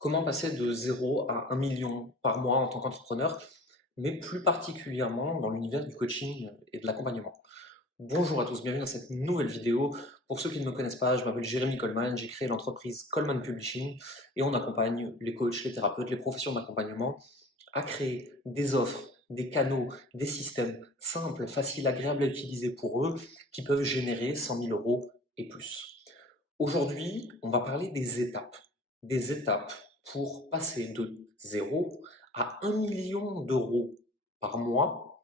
Comment passer de 0 à 1 million par mois en tant qu'entrepreneur, mais plus particulièrement dans l'univers du coaching et de l'accompagnement. Bonjour à tous, bienvenue dans cette nouvelle vidéo. Pour ceux qui ne me connaissent pas, je m'appelle Jérémy Coleman, j'ai créé l'entreprise Coleman Publishing et on accompagne les coachs, les thérapeutes, les professions d'accompagnement à créer des offres, des canaux, des systèmes simples, faciles, agréables à utiliser pour eux qui peuvent générer 100 000 euros et plus. Aujourd'hui, on va parler des étapes pour passer de 0 à 1 million d'euros par mois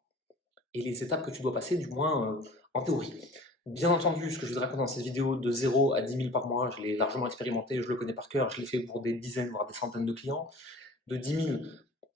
et les étapes que tu dois passer, du moins en théorie. Bien entendu, ce que je vous raconte dans cette vidéo de 0 à 10 000 par mois, je l'ai largement expérimenté, je le connais par cœur, je l'ai fait pour des dizaines, voire des centaines de clients. De 10 000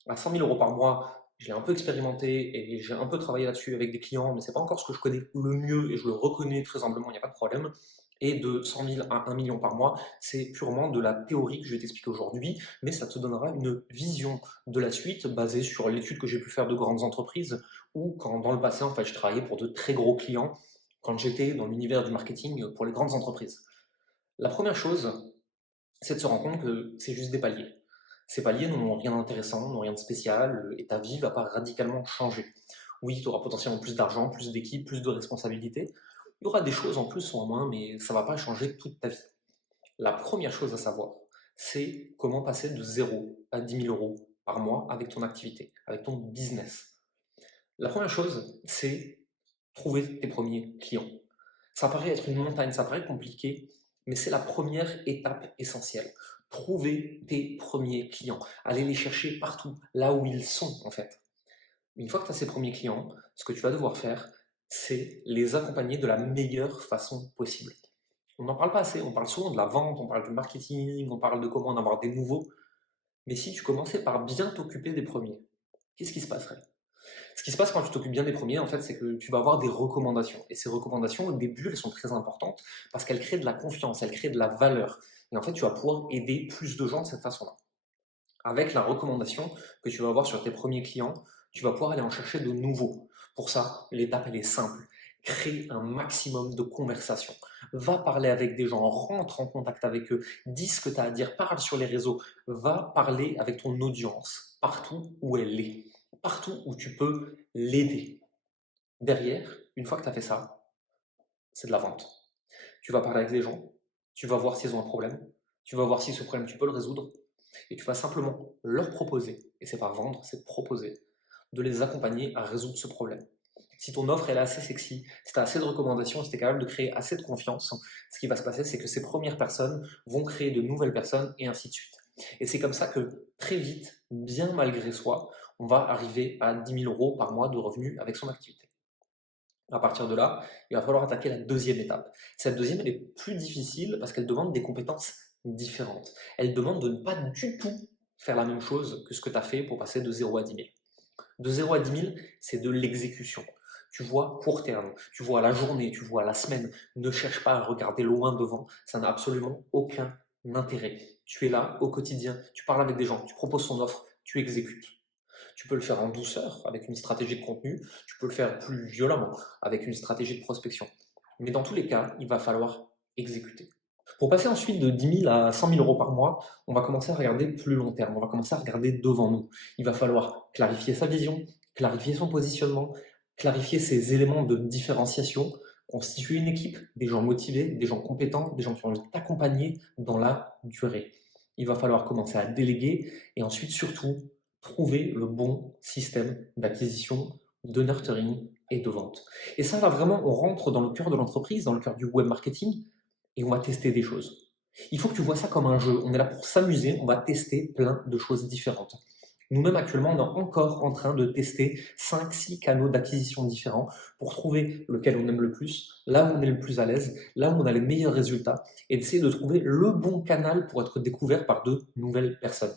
à 100 000 euros par mois, je l'ai un peu expérimenté et j'ai un peu travaillé là-dessus avec des clients, mais ce n'est pas encore ce que je connais le mieux et je le reconnais très humblement, il n'y a pas de problème. Et de 100 000 à 1 million par mois, c'est purement de la théorie que je vais t'expliquer aujourd'hui, mais ça te donnera une vision de la suite basée sur l'étude que j'ai pu faire de grandes entreprises ou quand dans le passé, en fait, je travaillais pour de très gros clients quand j'étais dans l'univers du marketing pour les grandes entreprises. La première chose, c'est de se rendre compte que c'est juste des paliers. Ces paliers n'ont rien d'intéressant, n'ont rien de spécial, et ta vie va pas radicalement changer. Oui, tu auras potentiellement plus d'argent, plus d'équipe, plus de responsabilités. Il y aura des choses en plus ou en moins, mais ça ne va pas changer toute ta vie. La première chose à savoir, c'est comment passer de 0 à 10 000 euros par mois avec ton activité, avec ton business. La première chose, c'est trouver tes premiers clients. Ça paraît être une montagne, ça paraît compliqué, mais c'est la première étape essentielle. Trouver tes premiers clients. Aller les chercher partout, là où ils sont en fait. Une fois que tu as ces premiers clients, ce que tu vas devoir faire, c'est les accompagner de la meilleure façon possible. On n'en parle pas assez, on parle souvent de la vente, on parle du marketing, on parle de comment en avoir des nouveaux. Mais si tu commençais par bien t'occuper des premiers, qu'est-ce qui se passerait? Ce qui se passe quand tu t'occupes bien des premiers, en fait, c'est que tu vas avoir des recommandations. Et ces recommandations, au début, elles sont très importantes parce qu'elles créent de la confiance, elles créent de la valeur. Et en fait, tu vas pouvoir aider plus de gens de cette façon-là. Avec la recommandation que tu vas avoir sur tes premiers clients, tu vas pouvoir aller en chercher de nouveaux. Pour ça, l'étape, elle est simple. Crée un maximum de conversations. Va parler avec des gens, rentre en contact avec eux, dis ce que tu as à dire, parle sur les réseaux, va parler avec ton audience, partout où elle est, partout où tu peux l'aider. Derrière, une fois que tu as fait ça, c'est de la vente. Tu vas parler avec les gens, tu vas voir s'ils ont un problème, tu vas voir si ce problème tu peux le résoudre, et tu vas simplement leur proposer, et c'est pas vendre, c'est proposer, de les accompagner à résoudre ce problème. Si ton offre elle est assez sexy, si tu as assez de recommandations, si tu es capable de créer assez de confiance, ce qui va se passer, c'est que ces premières personnes vont créer de nouvelles personnes, et ainsi de suite. Et c'est comme ça que très vite, bien malgré soi, on va arriver à 10 000 euros par mois de revenus avec son activité. À partir de là, il va falloir attaquer la deuxième étape. Cette deuxième, elle est plus difficile parce qu'elle demande des compétences différentes. Elle demande de ne pas du tout faire la même chose que ce que tu as fait pour passer de 0 à 10 000. De 0 à 10 000, c'est de l'exécution. Tu vois court terme, tu vois la journée, tu vois la semaine. Ne cherche pas à regarder loin devant, ça n'a absolument aucun intérêt. Tu es là au quotidien, tu parles avec des gens, tu proposes ton offre, tu exécutes. Tu peux le faire en douceur avec une stratégie de contenu, tu peux le faire plus violemment avec une stratégie de prospection. Mais dans tous les cas, il va falloir exécuter. Pour passer ensuite de 10 000 à 100 000 euros par mois, on va commencer à regarder plus long terme, on va commencer à regarder devant nous. Il va falloir clarifier sa vision, clarifier son positionnement, clarifier ses éléments de différenciation, constituer une équipe, des gens motivés, des gens compétents, des gens qui ont envie de t'accompagner dans la durée. Il va falloir commencer à déléguer et ensuite surtout trouver le bon système d'acquisition, de nurturing et de vente. Et ça, là, vraiment, on rentre dans le cœur de l'entreprise, dans le cœur du web marketing, et on va tester des choses. Il faut que tu vois ça comme un jeu. On est là pour s'amuser, on va tester plein de choses différentes. Nous-mêmes, actuellement, on est encore en train de tester 5-6 canaux d'acquisition différents pour trouver lequel on aime le plus, là où on est le plus à l'aise, là où on a les meilleurs résultats, et d'essayer de trouver le bon canal pour être découvert par de nouvelles personnes.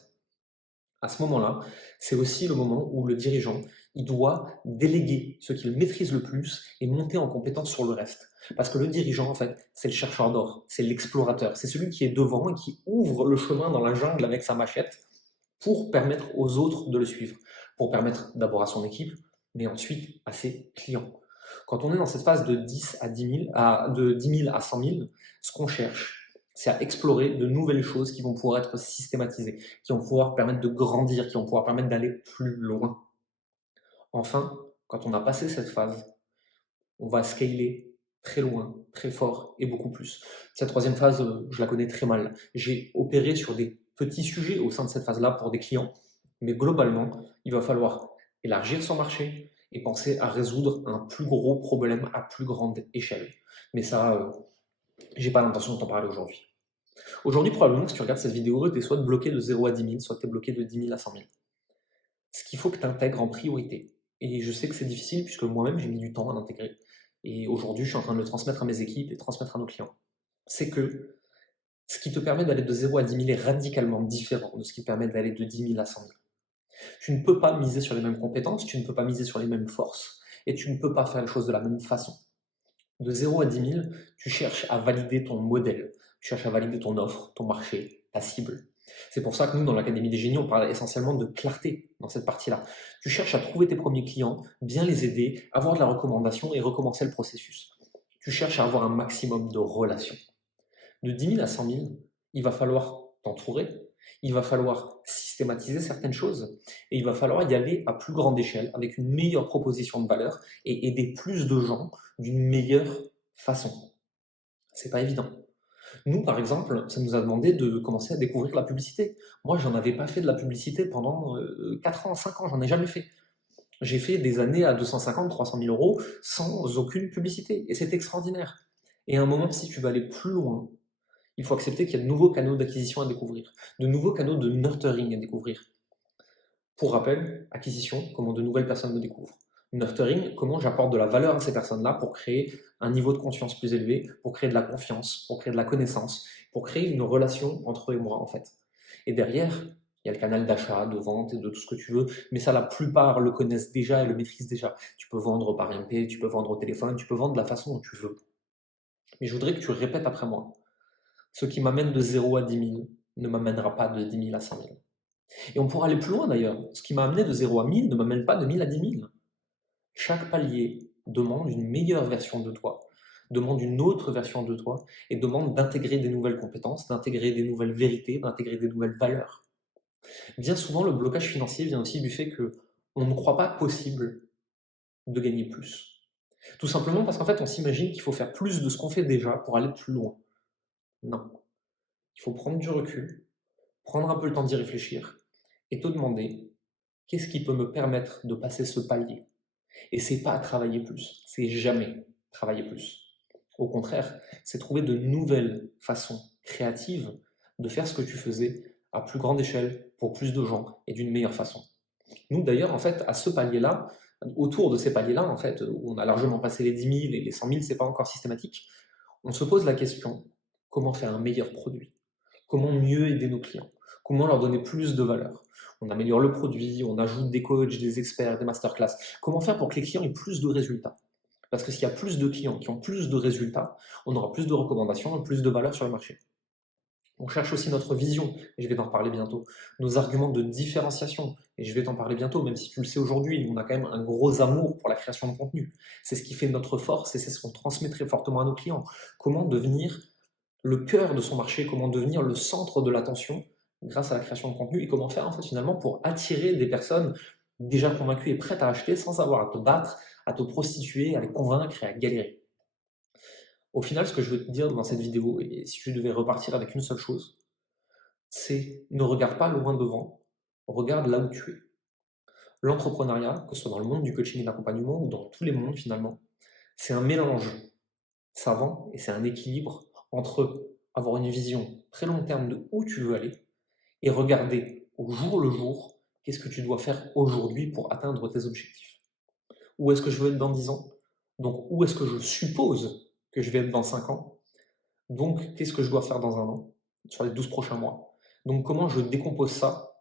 À ce moment-là, c'est aussi le moment où le dirigeant, il doit déléguer ce qu'il maîtrise le plus et monter en compétence sur le reste. Parce que le dirigeant, en fait, c'est le chercheur d'or, c'est l'explorateur, c'est celui qui est devant et qui ouvre le chemin dans la jungle avec sa machette pour permettre aux autres de le suivre, pour permettre d'abord à son équipe, mais ensuite à ses clients. Quand on est dans cette phase de 10 à 10 000, de 10 000 à 100 000, ce qu'on cherche, C'est à explorer de nouvelles choses qui vont pouvoir être systématisées, qui vont pouvoir permettre de grandir, qui vont pouvoir permettre d'aller plus loin. Enfin, quand on a passé cette phase, on va scaler très loin, très fort et beaucoup plus. Cette troisième phase, je la connais très mal. J'ai opéré sur des petits sujets au sein de cette phase-là pour des clients, mais globalement, il va falloir élargir son marché et penser à résoudre un plus gros problème à plus grande échelle. Mais ça, j'ai pas l'intention de t'en parler aujourd'hui. Aujourd'hui, probablement, si tu regardes cette vidéo, tu es soit bloqué de 0 à 10 000, soit tu es bloqué de 10 000 à 100 000. Ce qu'il faut que tu intègres en priorité, et je sais que c'est difficile puisque moi-même j'ai mis du temps à l'intégrer, et aujourd'hui je suis en train de le transmettre à mes équipes et transmettre à nos clients, c'est que ce qui te permet d'aller de 0 à 10 000 est radicalement différent de ce qui permet d'aller de 10 000 à 100 000. Tu ne peux pas miser sur les mêmes compétences, tu ne peux pas miser sur les mêmes forces, et tu ne peux pas faire les choses de la même façon. De 0 à 10 000, tu cherches à valider ton modèle, tu cherches à valider ton offre, ton marché, ta cible. C'est pour ça que nous, dans l'Académie des Génies, on parle essentiellement de clarté dans cette partie-là. Tu cherches à trouver tes premiers clients, bien les aider, avoir de la recommandation et recommencer le processus. Tu cherches à avoir un maximum de relations. De 10 000 à 100 000, il va falloir t'entourer, il va falloir systématiser certaines choses, et il va falloir y aller à plus grande échelle, avec une meilleure proposition de valeur, et aider plus de gens d'une meilleure façon. C'est pas évident. Nous, par exemple, ça nous a demandé de commencer à découvrir la publicité. Moi, j'en avais pas fait de la publicité pendant 4 ans, 5 ans, j'en ai jamais fait. J'ai fait des années à 250, 300 000 euros sans aucune publicité, et c'est extraordinaire. Et à un moment, si tu veux aller plus loin, il faut accepter qu'il y a de nouveaux canaux d'acquisition à découvrir, de nouveaux canaux de nurturing à découvrir. Pour rappel, acquisition, comment de nouvelles personnes me découvrent. Nurturing, comment j'apporte de la valeur à ces personnes-là pour créer un niveau de conscience plus élevé, pour créer de la confiance, pour créer de la connaissance, pour créer une relation entre eux et moi, en fait. Et derrière, il y a le canal d'achat, de vente et de tout ce que tu veux, mais ça, la plupart le connaissent déjà et le maîtrisent déjà. Tu peux vendre par MP, tu peux vendre au téléphone, tu peux vendre de la façon dont tu veux. Mais je voudrais que tu répètes après moi. Ce qui m'amène de 0 à 10 000 ne m'amènera pas de 10 000 à 100 000. Et on pourra aller plus loin d'ailleurs. Ce qui m'a amené de 0 à 1000 ne m'amène pas de 1000 à 10 000. Chaque palier demande une meilleure version de toi, demande une autre version de toi, et demande d'intégrer des nouvelles compétences, d'intégrer des nouvelles vérités, d'intégrer des nouvelles valeurs. Bien souvent, le blocage financier vient aussi du fait que on ne croit pas possible de gagner plus. Tout simplement parce qu'en fait, on s'imagine qu'il faut faire plus de ce qu'on fait déjà pour aller plus loin. Non. Il faut prendre du recul, prendre un peu le temps d'y réfléchir, et te demander qu'est-ce qui peut me permettre de passer ce palier. Et c'est pas travailler plus, c'est jamais travailler plus. Au contraire, c'est trouver de nouvelles façons créatives de faire ce que tu faisais à plus grande échelle, pour plus de gens et d'une meilleure façon. Nous d'ailleurs, en fait, à ce palier-là, autour de ces paliers-là, en fait, où on a largement passé les 10 000 et les 100 000, c'est pas encore systématique, on se pose la question, comment faire un meilleur produit? Comment mieux aider nos clients? Comment leur donner plus de valeur? On améliore le produit, on ajoute des coachs, des experts, des masterclass. Comment faire pour que les clients aient plus de résultats? Parce que s'il y a plus de clients qui ont plus de résultats, on aura plus de recommandations et plus de valeur sur le marché. On cherche aussi notre vision, et je vais t'en parler bientôt, nos arguments de différenciation, et je vais t'en parler bientôt, même si tu le sais aujourd'hui, on a quand même un gros amour pour la création de contenu. C'est ce qui fait notre force et c'est ce qu'on transmet très fortement à nos clients. Comment devenir le cœur de son marché, comment devenir le centre de l'attention grâce à la création de contenu et comment faire en fait finalement pour attirer des personnes déjà convaincues et prêtes à acheter sans avoir à te battre, à te prostituer, à les convaincre et à galérer. Au final, ce que je veux te dire dans cette vidéo, et si tu devais repartir avec une seule chose, c'est ne regarde pas loin devant, regarde là où tu es. L'entrepreneuriat, que ce soit dans le monde du coaching et de l'accompagnement ou dans tous les mondes finalement, c'est un mélange savant et c'est un équilibre entre avoir une vision très long terme de où tu veux aller et regarder au jour le jour qu'est-ce que tu dois faire aujourd'hui pour atteindre tes objectifs. Où est-ce que je veux être dans 10 ans? Donc où est-ce que je suppose que je vais être dans 5 ans? Donc qu'est-ce que je dois faire dans un an, sur les 12 prochains mois? Donc comment je décompose ça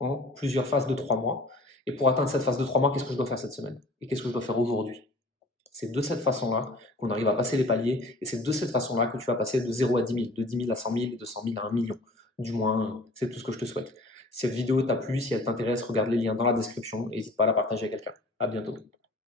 en plusieurs phases de 3 mois? Et pour atteindre cette phase de 3 mois, qu'est-ce que je dois faire cette semaine? Et qu'est-ce que je dois faire aujourd'hui? C'est de cette façon-là qu'on arrive à passer les paliers, et c'est de cette façon-là que tu vas passer de 0 à 10 000, de 10 000 à 100 000, et de 100 000 à 1 million. Du moins, c'est tout ce que je te souhaite. Si cette vidéo t'a plu, si elle t'intéresse, regarde les liens dans la description et n'hésite pas à la partager à quelqu'un. À bientôt.